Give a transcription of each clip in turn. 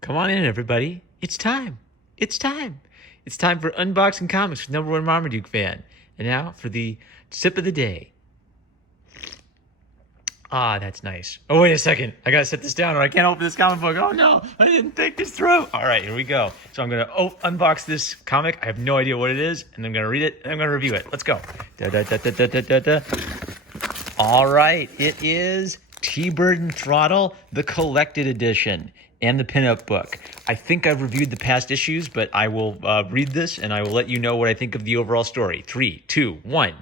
Come on in, everybody. It's time. It's time. It's time for Unboxing Comics with number one Marmaduke fan. And now for the sip of the day. Ah, that's nice. Oh, wait a second. I gotta set this down or I can't open this comic book. Oh no, I didn't think this through. All right, here we go. So I'm gonna unbox this comic. I have no idea what it is, and I'm gonna read it and I'm gonna review it. Let's go. Da, da, da, da, da, da, da, da. All right, it is T-Bird and Throttle, the collected edition, and the pinup book. I think I've reviewed the past issues, but I will read this and I will let you know what I think of the overall story. 3, 2, 1.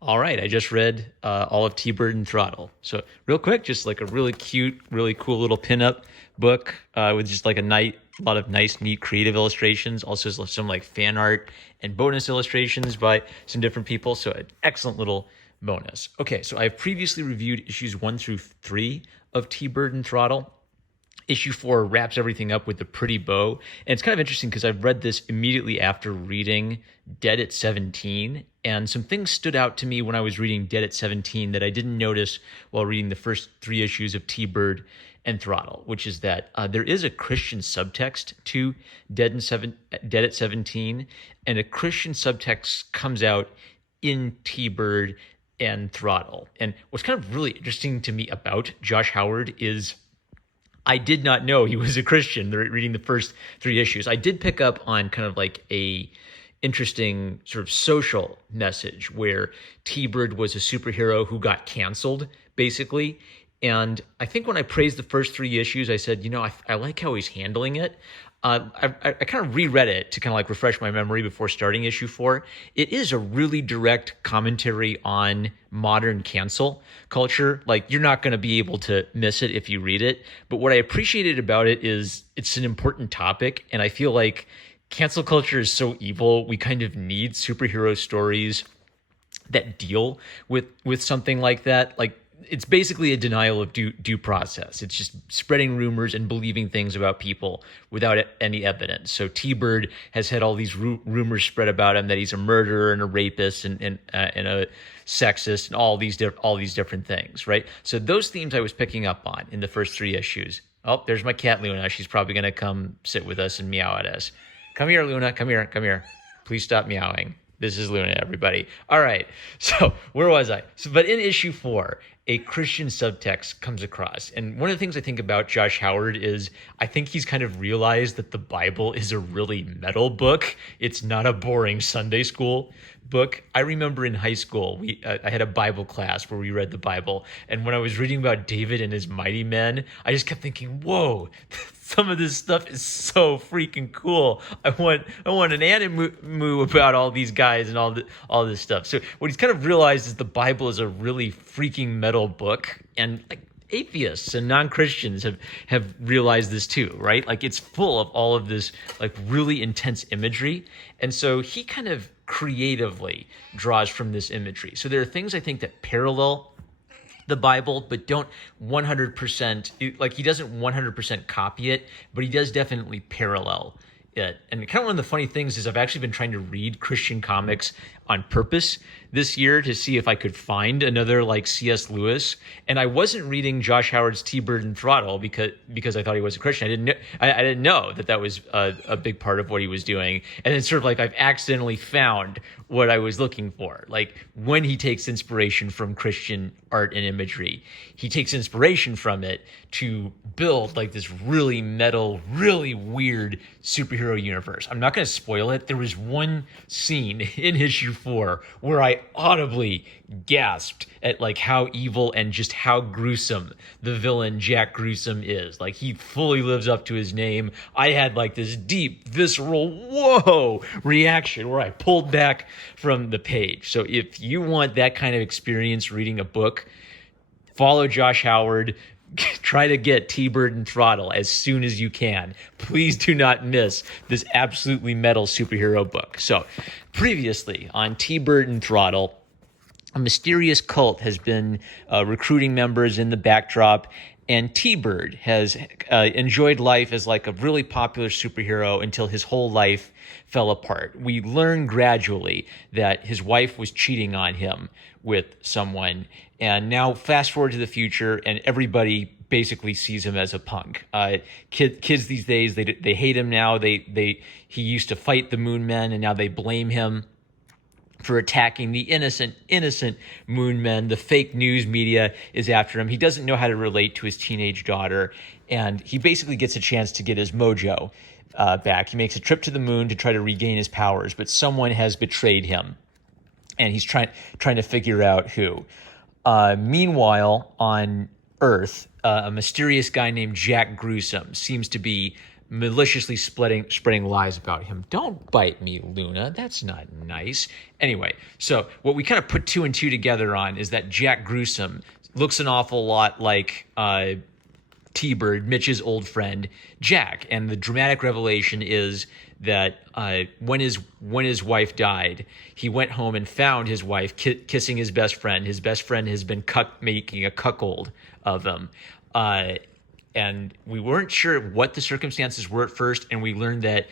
All right, I just read all of T-Bird and Throttle. So real quick, just like a really cute, really cool little pinup book with just like a lot of nice, neat, creative illustrations. Also some like fan art and bonus illustrations by some different people. So an excellent little bonus. Okay, so I've previously reviewed issues 1 through 3 of T-Bird and Throttle. Issue 4 wraps everything up with a pretty bow. And it's kind of interesting because I've read this immediately after reading Dead at 17. And some things stood out to me when I was reading Dead at 17 that I didn't notice while reading the first 3 issues of T-Bird and Throttle, which is that there is a Christian subtext to Dead at 17. And a Christian subtext comes out in T-Bird and Throttle. And what's kind of really interesting to me about Josh Howard is I did not know he was a Christian reading the first 3 issues. I did pick up on kind of like a interesting sort of social message where T-Bird was a superhero who got canceled, basically. And I think when I praised the first 3 issues, I said, I like how he's handling it. I kind of reread it to kind of like refresh my memory before starting issue 4. It is a really direct commentary on modern cancel culture. Like, you're not going to be able to miss it if you read it. But what I appreciated about it is it's an important topic. And I feel like cancel culture is so evil. We kind of need superhero stories that deal with something like that. Like, it's basically a denial of due process. It's just spreading rumors and believing things about people without any evidence. So T-Bird has had all these rumors spread about him that he's a murderer and a rapist and a sexist and all these different things, right? So those themes I was picking up on in the first 3 issues. Oh, there's my cat Luna. She's probably gonna come sit with us and meow at us. Come here, Luna. Come here. Please stop meowing. This is Luna, everybody. All right. So where was I? But in issue 4, a Christian subtext comes across. And one of the things I think about Josh Howard is I think he's kind of realized that the Bible is a really metal book. It's not a boring Sunday school book. I remember in high school, I had a Bible class where we read the Bible. And when I was reading about David and his mighty men, I just kept thinking, whoa, some of this stuff is so freaking cool. I want an anime about all these guys and all this stuff. So what he's kind of realized is the Bible is a really freaking metal book, and like atheists and non-Christians have realized this too, right? Like, it's full of all of this like really intense imagery. And so he kind of creatively draws from this imagery. So there are things I think that parallel the Bible, but don't 100%, like, he doesn't 100% copy it, but he does definitely parallel it. And kind of one of the funny things is I've actually been trying to read Christian comics on purpose this year to see if I could find another like C.S. Lewis. And I wasn't reading Josh Howard's T-Bird and Throttle because I thought he was a Christian. I didn't know that was a big part of what he was doing. And then sort of like I've accidentally found what I was looking for. Like, when he takes inspiration from Christian art and imagery, he takes inspiration from it to build like this really metal, really weird superhero universe. I'm not going to spoil it. There was one scene in issue 4 where I audibly gasped at like how evil and just how gruesome the villain Jack Gruesome is. Like, he fully lives up to his name. I had like this deep, visceral, whoa reaction where I pulled back from the page. So if you want that kind of experience reading a book, follow Josh Howard. Try to get T-Bird and Throttle as soon as you can. Please do not miss this absolutely metal superhero book. So previously on T-Bird and Throttle, a mysterious cult has been recruiting members in the backdrop, and T-Bird has enjoyed life as like a really popular superhero until his whole life fell apart. We learn gradually that his wife was cheating on him with someone, and now fast forward to the future, and everybody basically sees him as a punk. Kids these days, they hate him now. He used to fight the Moon Men, and now they blame him for attacking the innocent Moon Men. The fake news media is after him. He doesn't know how to relate to his teenage daughter, and he basically gets a chance to get his mojo back. He makes a trip to the moon to try to regain his powers, but someone has betrayed him, and he's trying to figure out who. Meanwhile, on Earth, a mysterious guy named Jack Gruesome seems to be maliciously spreading lies about him. Don't bite me, Luna. That's not nice. Anyway, so what we kind of put 2 and 2 together on is that Jack Gruesome looks an awful lot like T-Bird, Mitch's old friend, Jack. And the dramatic revelation is that when his wife died, he went home and found his wife kissing his best friend. His best friend has been making a cuckold of him. And we weren't sure what the circumstances were at first, and we learned that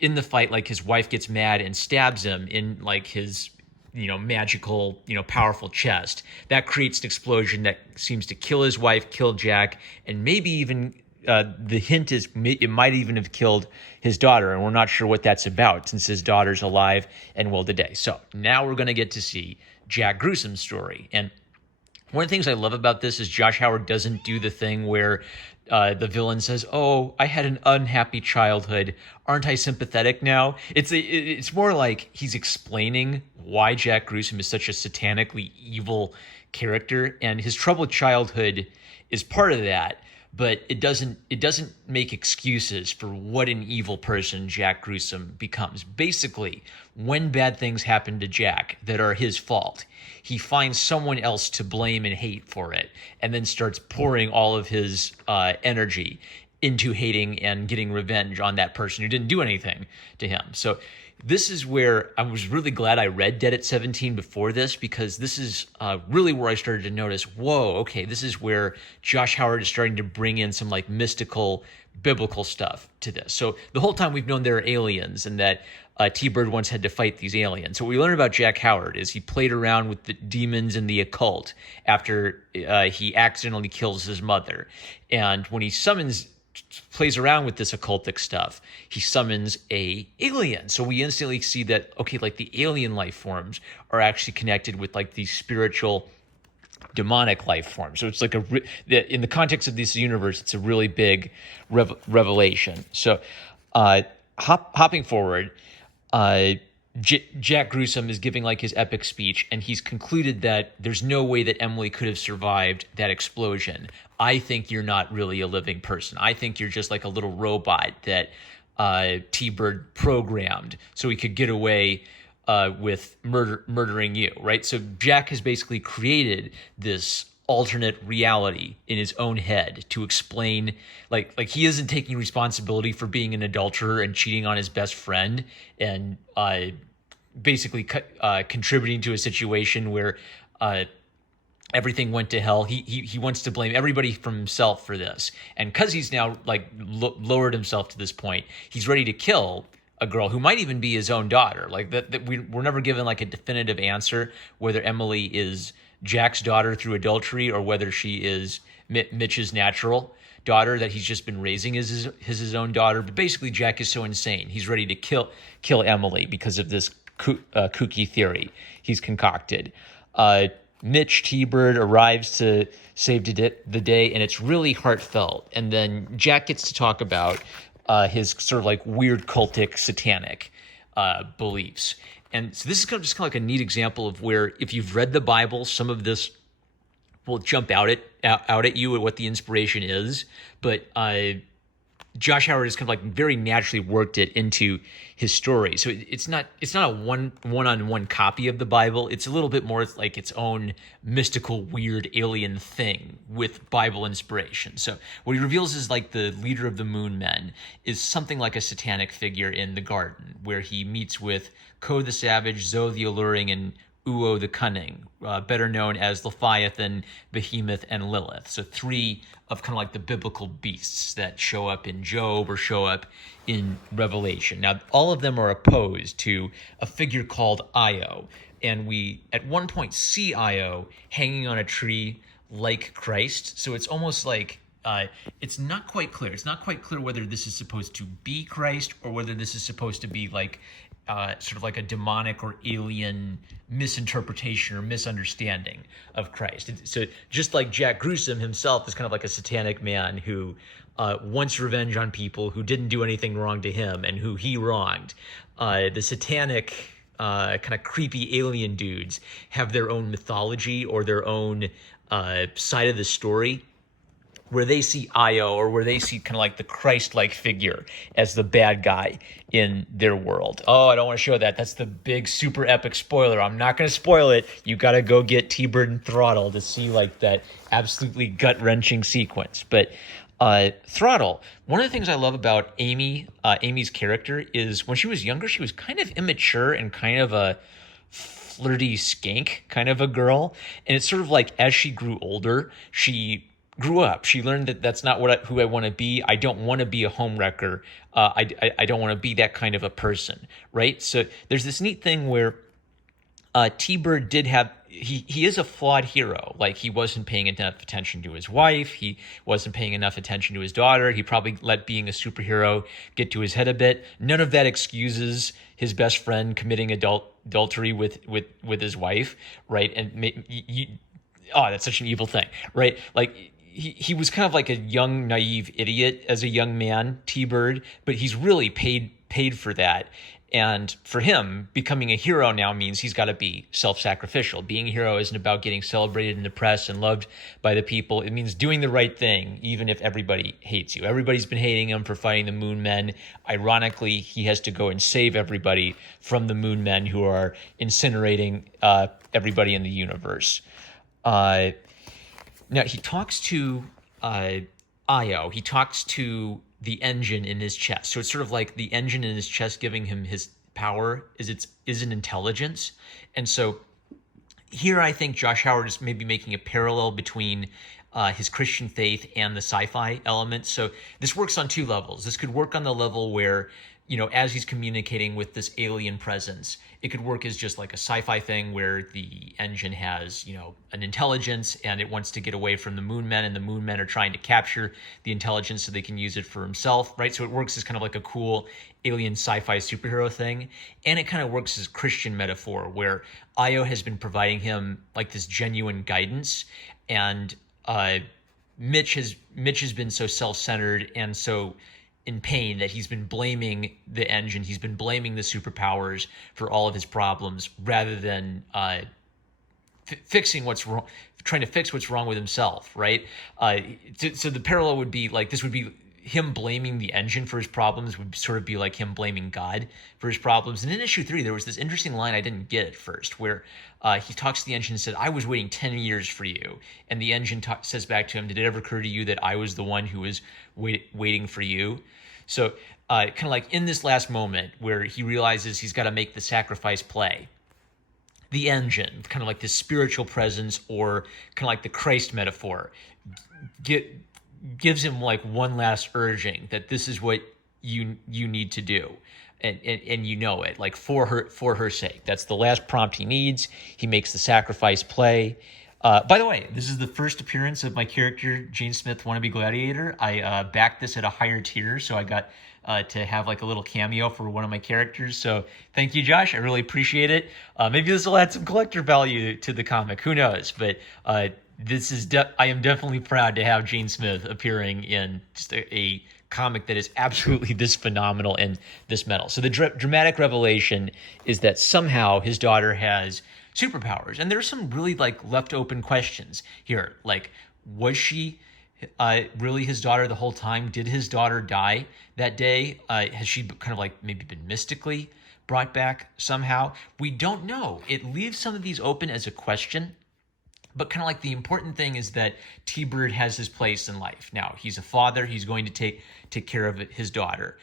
in the fight, like, his wife gets mad and stabs him in, like, his magical, powerful chest. That creates an explosion that seems to kill his wife, kill Jack, and maybe even the hint is it might even have killed his daughter, and we're not sure what that's about since his daughter's alive and well today. So now we're going to get to see Jack Gruesome's story. And one of the things I love about this is Josh Howard doesn't do the thing where the villain says, "Oh, I had an unhappy childhood. Aren't I sympathetic now?" It's more like he's explaining why Jack Gruesome is such a satanically evil character, and his troubled childhood is part of that. But it doesn't make excuses for what an evil person Jack Gruesome becomes. Basically, when bad things happen to Jack that are his fault, he finds someone else to blame and hate for it, and then starts pouring all of his energy into hating and getting revenge on that person who didn't do anything to him. So this is where I was really glad I read Dead at 17 before this, because this is really where I started to notice, whoa, okay, this is where Josh Howard is starting to bring in some like mystical, biblical stuff to this. So the whole time we've known there are aliens and that T-Bird once had to fight these aliens. So what we learn about Jack Howard is he played around with the demons and the occult after he accidentally kills his mother. And when he plays around with this occultic stuff, he summons a alien. So we instantly see that, okay, like the alien life forms are actually connected with like these spiritual demonic life forms. So it's like in the context of this universe, it's a really big revelation. So hopping forward, Jack Gruesome is giving like his epic speech, and he's concluded that there's no way that Emily could have survived that explosion. I think you're not really a living person. I think you're just like a little robot that T-Bird programmed so he could get away with murdering you, right? So Jack has basically created this alternate reality in his own head to explain, like he isn't taking responsibility for being an adulterer and cheating on his best friend and basically contributing to a situation where everything went to hell. He wants to blame everybody from himself for this, and because he's now like lowered himself to this point, he's ready to kill a girl who might even be his own daughter. Like that we're never given like a definitive answer whether Emily is Jack's daughter through adultery or whether she is Mitch's natural daughter that he's just been raising as his own daughter. But basically, Jack is so insane, he's ready to kill Emily because of this kooky theory he's concocted. Mitch T-Bird arrives to save the day, and it's really heartfelt. And then Jack gets to talk about his sort of like weird cultic satanic beliefs. And so this is just kind of like a neat example of where, if you've read the Bible, some of this will jump out at you at what the inspiration is. But Josh Howard has kind of like very naturally worked it into his story. So it's not a one-on-one copy of the Bible. It's a little bit more like its own mystical, weird alien thing with Bible inspiration. So what he reveals is like the leader of the Moon Men is something like a satanic figure in the garden, where he meets with Ko the Savage, Zo the Alluring, and Uo the Cunning, better known as Leviathan, Behemoth, and Lilith. So 3 of kind of like the biblical beasts that show up in Job or show up in Revelation. Now, all of them are opposed to a figure called Io. And we, at one point, see Io hanging on a tree like Christ. So it's almost like it's not quite clear. It's not quite clear whether this is supposed to be Christ or whether this is supposed to be like sort of like a demonic or alien misinterpretation or misunderstanding of Christ. So just like Jack Gruesome himself is kind of like a satanic man who wants revenge on people who didn't do anything wrong to him and who he wronged. The satanic kind of creepy alien dudes have their own mythology or their own side of the story where they see Io or where they see kind of like the Christ-like figure as the bad guy in their world. Oh, I don't want to show that. That's the big super epic spoiler. I'm not going to spoil it. You got to go get T-Bird and Throttle to see like that absolutely gut-wrenching sequence. But Throttle, one of the things I love about Amy's character is when she was younger, she was kind of immature and kind of a flirty skank kind of a girl. And it's sort of like as she grew older, she grew up. She learned that that's not who I want to be. I don't want to be a homewrecker. I don't want to be that kind of a person, right? So there's this neat thing where T-Bird did have, he is a flawed hero. Like he wasn't paying enough attention to his wife. He wasn't paying enough attention to his daughter. He probably let being a superhero get to his head a bit. None of that excuses his best friend committing adultery with his wife, right? And that's such an evil thing, right? Like he was kind of like a young, naive idiot as a young man, T-Bird, but he's really paid for that. And for him, becoming a hero now means he's got to be self-sacrificial. Being a hero isn't about getting celebrated in the press and loved by the people. It means doing the right thing, even if everybody hates you. Everybody's been hating him for fighting the Moon Men. Ironically, he has to go and save everybody from the Moon Men who are incinerating everybody in the universe. Now, he talks to Io. He talks to the engine in his chest. So it's sort of like the engine in his chest giving him his power is an intelligence. And so here I think Josh Howard is maybe making a parallel between his Christian faith and the sci-fi element. So this works on two levels. This could work on the level where, as he's communicating with this alien presence, it could work as just like a sci-fi thing where the engine has, an intelligence and it wants to get away from the Moon Men, and the Moon Men are trying to capture the intelligence so they can use it for himself, right? So it works as kind of like a cool alien sci-fi superhero thing. And it kind of works as a Christian metaphor where Io has been providing him like this genuine guidance, and Mitch has been so self-centered and so in pain that he's been blaming the engine, he's been blaming the superpowers for all of his problems rather than fixing what's wrong, trying to fix what's wrong with himself, right? So the parallel would be like, this would be him blaming the engine for his problems would sort of be like him blaming God for his problems. And in issue 3, there was this interesting line I didn't get at first where he talks to the engine and said, I was waiting 10 years for you. And the engine says back to him, did it ever occur to you that I was the one who was waiting for you? So kind of like in this last moment where he realizes he's got to make the sacrifice play, the engine, kind of like this spiritual presence or kind of like the Christ metaphor, gives him like one last urging that this is what you need to do, and it like for her sake. That's the last prompt he needs. He makes the sacrifice play. By the way, this is the first appearance of my character Jane Smith Wannabe Gladiator. I backed this at a higher tier, so I got to have like a little cameo for one of my characters. So thank you, Josh. I really appreciate it. Maybe this will add some collector value to the comic. Who knows? But this is I am definitely proud to have Gene Smith appearing in just a comic that is absolutely this phenomenal and this metal. So the dramatic revelation is that somehow his daughter has superpowers, and there's some really like left open questions here. Like, was she really his daughter the whole time? Did his daughter die that day? Has she kind of like maybe been mystically brought back somehow? We don't know. It leaves some of these open as a question. But kind of like the important thing is that T-Bird has his place in life. Now, he's a father. He's going to take care of his daughter.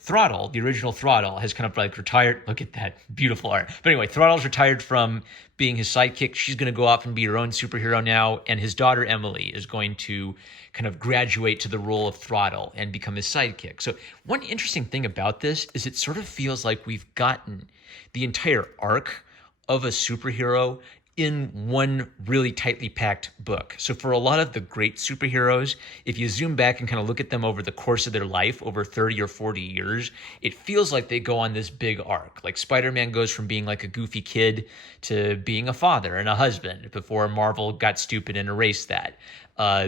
Throttle, the original Throttle, has kind of like retired. Look at that beautiful art. But anyway, Throttle's retired from being his sidekick. She's going to go off and be her own superhero now. And his daughter, Emily, is going to kind of graduate to the role of Throttle and become his sidekick. So one interesting thing about this is it sort of feels like we've gotten the entire arc of a superhero in one really tightly packed book. So for a lot of the great superheroes, if you zoom back and kind of look at them over the course of their life, over 30 or 40 years, it feels like they go on this big arc. Like Spider-Man goes from being like a goofy kid to being a father and a husband before Marvel got stupid and erased that.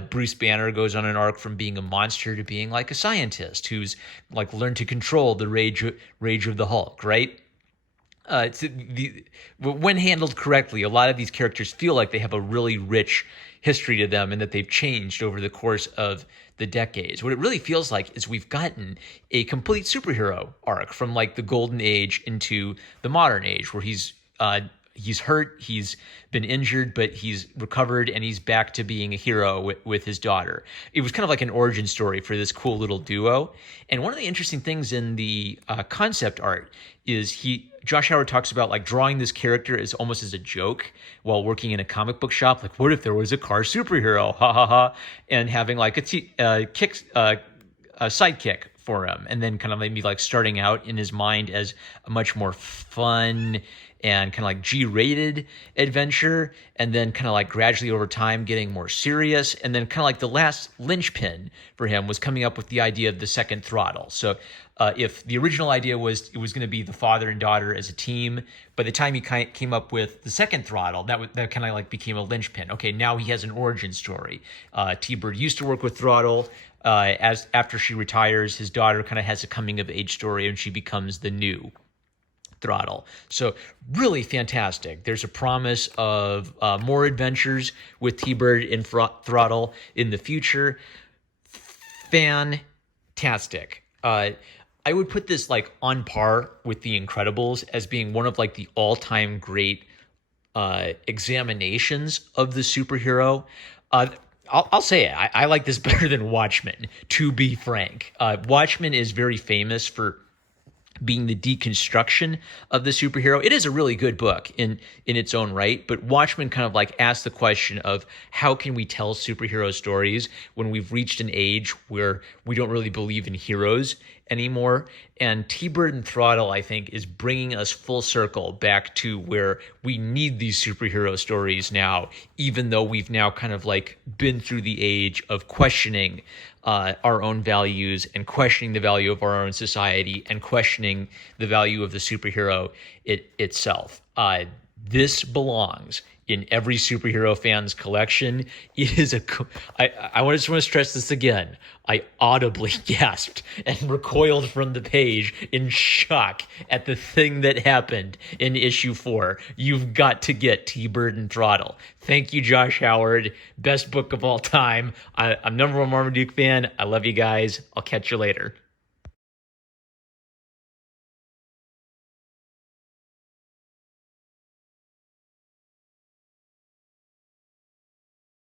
Bruce Banner goes on an arc from being a monster to being like a scientist who's like learned to control the rage of the Hulk, right? When handled correctly, a lot of these characters feel like they have a really rich history to them and that they've changed over the course of the decades. What it really feels like is we've gotten a complete superhero arc from like the golden age into the modern age, where he's hurt, he's been injured, but he's recovered and he's back to being a hero with his daughter. It was kind of like an origin story for this cool little duo. And one of the interesting things in the concept art is Josh Howard talks about like drawing this character as almost as a joke while working in a comic book shop. Like, what if there was a car superhero? Ha ha ha. And having like a sidekick for him. And then kind of maybe like starting out in his mind as a much more fun and kind of like G-rated adventure, and then kind of like gradually over time getting more serious. And then kind of like the last linchpin for him was coming up with the idea of the second Throttle. So if the original idea was it was going to be the father and daughter as a team, by the time he came up with the second Throttle, that kind of like became a linchpin. Okay, now he has an origin story. T-Bird used to work with Throttle. As after she retires, his daughter kind of has a coming of age story, and she becomes the new Throttle. So really fantastic. There's a promise of more adventures with T-Bird and Throttle in the future. Fantastic. I would put this like on par with The Incredibles as being one of like the all-time great examinations of the superhero. I'll say it. I like this better than Watchmen, to be frank. Watchmen is very famous for being the deconstruction of the superhero. It is a really good book in its own right, but Watchmen kind of like asks the question of how can we tell superhero stories when we've reached an age where we don't really believe in heroes anymore. And T-Bird and Throttle, I think, is bringing us full circle back to where we need these superhero stories now, even though we've now kind of like been through the age of questioning our own values and questioning the value of our own society and questioning the value of the superhero itself. This belongs in every superhero fan's collection. It is I just want to stress this again. I audibly gasped and recoiled from the page in shock at the thing that happened in issue 4. You've got to get T-Bird and Throttle. Thank you, Josh Howard. Best book of all time. I'm #1 Marmaduke fan. I love you guys. I'll catch you later.